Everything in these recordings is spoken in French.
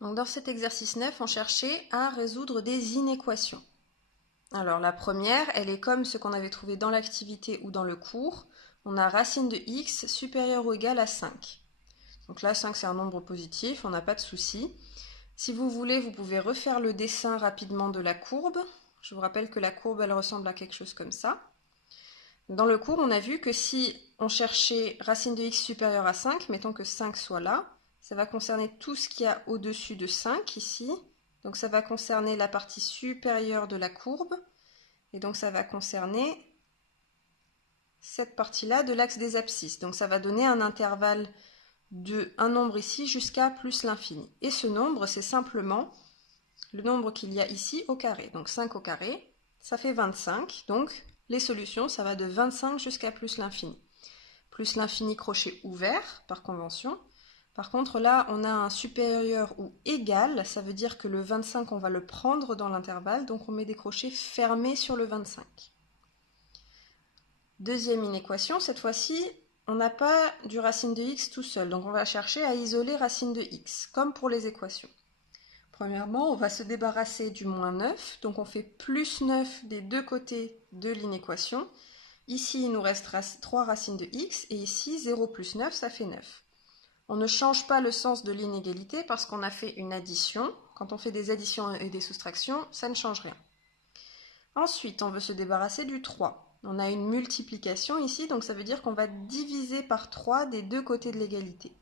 Donc dans cet exercice 9, on cherchait à résoudre des inéquations. Alors la première, elle est comme ce qu'on avait trouvé dans l'activité ou dans le cours. On a racine de x supérieure ou égale à 5. Donc là, 5 c'est un nombre positif, on n'a pas de souci. Si vous voulez, vous pouvez refaire le dessin rapidement de la courbe. Je vous rappelle que la courbe, elle ressemble à quelque chose comme ça. Dans le cours, on a vu que si on cherchait racine de x supérieure à 5, mettons que 5 soit là, ça va concerner tout ce qu'il y a au-dessus de 5 ici. Donc ça va concerner la partie supérieure de la courbe. Et donc ça va concerner cette partie-là de l'axe des abscisses. Donc ça va donner un intervalle de un nombre ici jusqu'à plus l'infini. Et ce nombre, c'est simplement le nombre qu'il y a ici au carré. Donc 5 au carré, ça fait 25. Donc les solutions, ça va de 25 jusqu'à plus l'infini. Plus l'infini crochet ouvert, par convention. Par contre, là, on a un supérieur ou égal. Ça veut dire que le 25, on va le prendre dans l'intervalle. Donc on met des crochets fermés sur le 25. Deuxième inéquation, cette fois-ci, on n'a pas du racine de x tout seul. Donc on va chercher à isoler racine de x, comme pour les équations. Premièrement, on va se débarrasser du moins 9. Donc on fait plus 9 des deux côtés de l'inéquation. Ici, il nous reste 3 racines de x, et ici, 0 plus 9, ça fait 9. On ne change pas le sens de l'inégalité parce qu'on a fait une addition. Quand on fait des additions et des soustractions, ça ne change rien. Ensuite, on veut se débarrasser du 3. On a une multiplication ici, donc ça veut dire qu'on va diviser par 3 des deux côtés de l'égalité.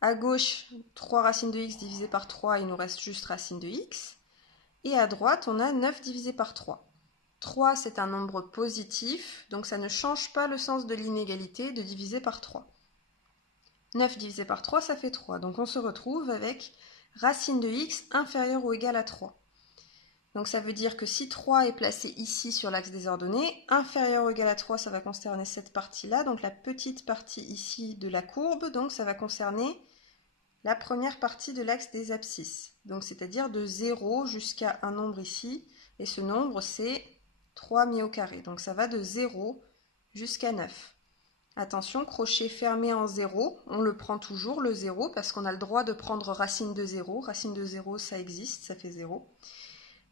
À gauche, 3 racines de x divisé par 3, il nous reste juste racine de x. Et à droite, on a 9 divisé par 3. 3, c'est un nombre positif, donc ça ne change pas le sens de l'inégalité de diviser par 3. 9 divisé par 3, ça fait 3. Donc on se retrouve avec racine de x inférieure ou égale à 3. Donc ça veut dire que si 3 est placé ici sur l'axe des ordonnées, inférieur ou égal à 3, ça va concerner cette partie-là, donc la petite partie ici de la courbe, donc ça va concerner la première partie de l'axe des abscisses. Donc c'est-à-dire de 0 jusqu'à un nombre ici, et ce nombre c'est 3 mis au carré. Donc ça va de 0 jusqu'à 9. Attention, crochet fermé en 0, on le prend toujours le 0 parce qu'on a le droit de prendre racine de 0. Racine de 0, ça existe, ça fait 0.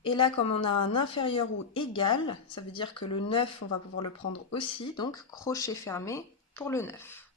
Et là, comme on a un inférieur ou égal, ça veut dire que le 9, on va pouvoir le prendre aussi, donc crochet fermé pour le 9.